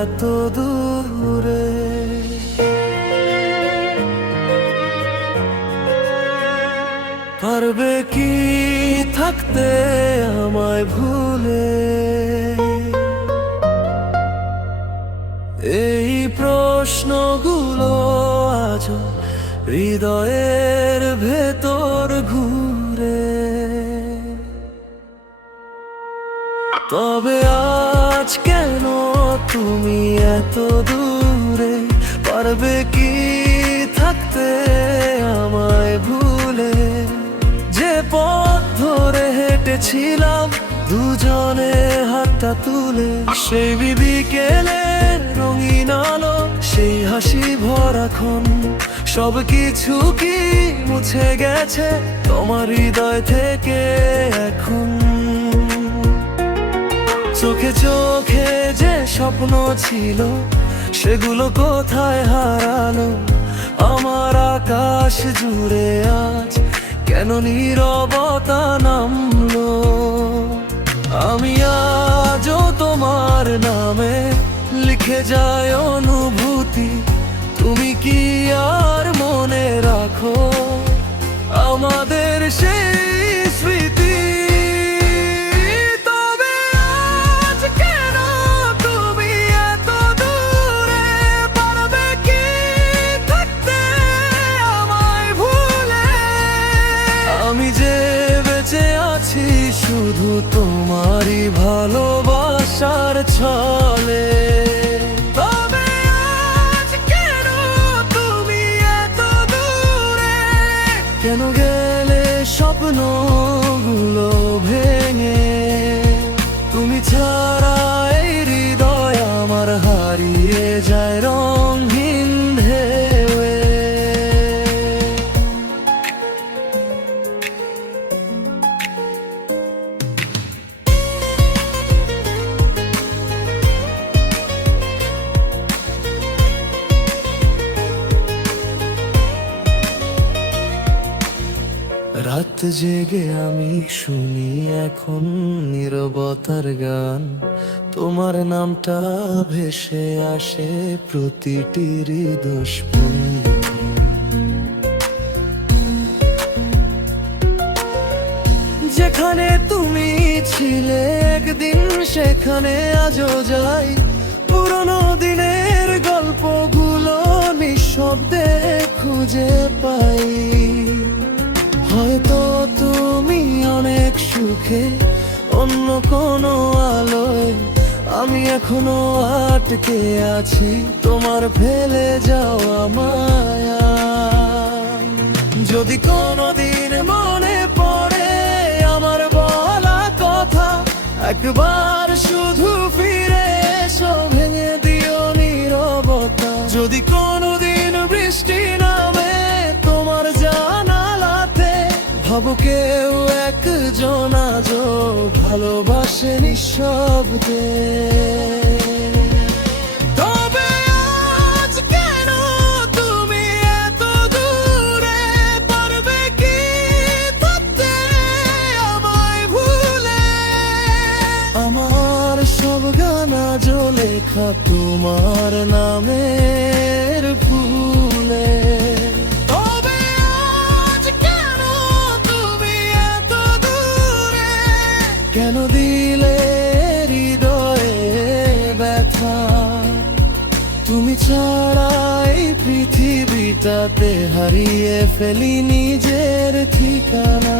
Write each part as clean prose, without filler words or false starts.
এত দূরে। পারবে কি থাকতে আমায় ভুলে? এই প্রশ্নগুলো আজ হৃদয়ের ভেতর ঘুরে। তবে আজ কেন তুমি এত দূরে? পারবে কি থাকতে আমায় ভুলে? যে পথ ধরে হেঁটেছিলাম দুজনে হাতটা তুলে, সেই বিকেলের রঙিন আলো, সেই হাসি ভরা ক্ষণ, সবকিছু কি মুছে গেছে তোমার হৃদয় থেকে এখন? চোখে চোখে যে স্বপ্ন ছিল সেগুলো কোথায় হারালো? আমার আকাশ জুড়ে আজ কেন নীরবতা নামলো? আমি আজও তোমার নামে লিখে যায় অনুভূতি। তুমি কি আর মনে রাখো আমাদের সেই স্মৃতি? তবে আজ কেন তুমি এত দূরে? পারবে কি থাকতে আমায় ভুলে? আমি যে বেঁচে আছি শুধু তোমারই ভালোবাসার ছলে। তবে আজ কেন তুমি এত দূরে? কেন গেলে স্বপ্নগুলো ভেঙে? তুমি ছাড়া এই হৃদয় আমার হারিয়ে যায় রঙিন ঢেউয়ে। রাত জেগে আমি শুনি এখন নীরবতার গান। তোমার নামটা ভেসে আসে প্রতিটি হৃদস্পন্দে। যেখানে তুমি ছিলে একদিন সেখানে আজও যাই। পুরনো দিনের গল্পগুলো নিঃশব্দে খুঁজে পাই। হয়তো তুমি অনেক সুখে অন্য কোনো আলোয়, আমি এখনো আটকে আছি তোমার ফেলে যাওয়া মায়া। যদি কোনোদিন মনে পড়ে আমার বলা কথা, একবার শুধু ফিরে এসো, ভেঙে দিও নীরবতা। যদি কোনোদিন বৃষ্টি নামে তোমার জানালাতে, ভাবো কেউ একজন আজও ভালোবাসে নিঃশব্দে। তবে আজ কেন তুমি এত দূরে? পারবে কি থাকতে আমায় ভুলে? আমার সব গান আজও লেখা তোমার নামের ফুলে। তবে আজ কেন তুমি এত দূরে? কেন দিলে হৃদয়ে ব্যথা? তুমি ছাড়া এই পৃথিবীটাতে হারিয়ে ফেলি নিজের ঠিকানা।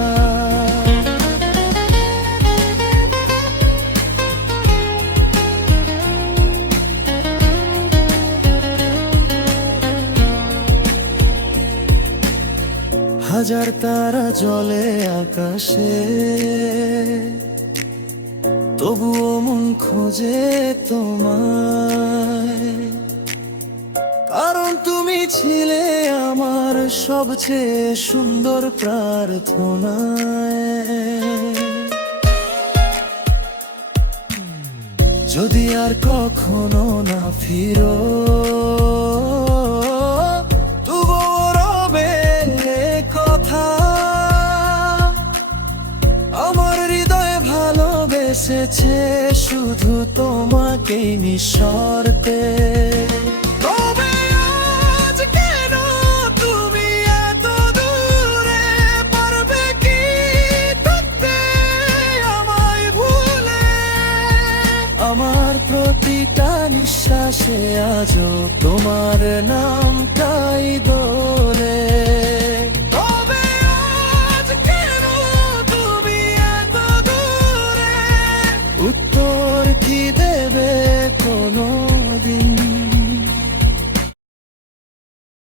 হাজার তারা জ্বলে আকাশে, তবুও মন খোঁজে তোমায়। কারণ তুমি ছিলে আমার সবচেয়ে সুন্দর প্রার্থনায়। যদি আর কখনো না ফিরো, তবুও রবে কথা। আমার হৃদয়ে ভালোবেসে ভালোবেসেছে শুধু তোমাকেই নিঃশর্তে। তবে আজ কেন তুমি এত দূরে? পারবে কি থাকতে আমায় ভুলে? আমার প্রতিটা নিঃশ্বাসে আজও তোমার নাম